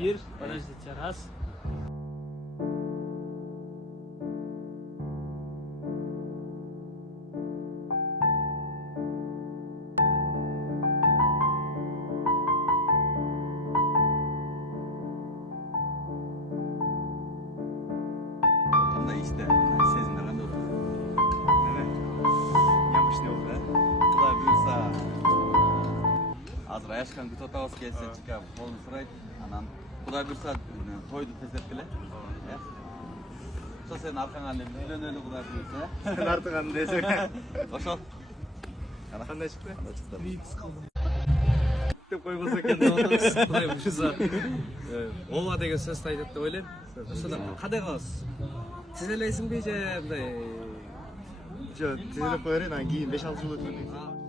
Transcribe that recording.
1, подождите, раз. Bunda işte sezimler kандай olur. Mene необычный oldu. Құдай бұйырса азыр Аяшканы күтіп отырбыз, келсе чыка қолын сұрайды. Анан Құдай бұйырса тойды тездетіп келе. Ошо сенин аркаңан эле биз үйлөнөлү Құдай бұйырса. Сен артыңан десең. Ошол. Қандай шықты? Кандай чыкты? Деп қойбаса екен деп отырмыз. Құдай бұйырса. Ооба деген сөзді айтады деп ойлаймын. Ошондо кандай кылабыз? Тизелейсиңби же мындай? Жок, тизелеп коерин, анан кийин 5-6 жыл өткөндөн кийин.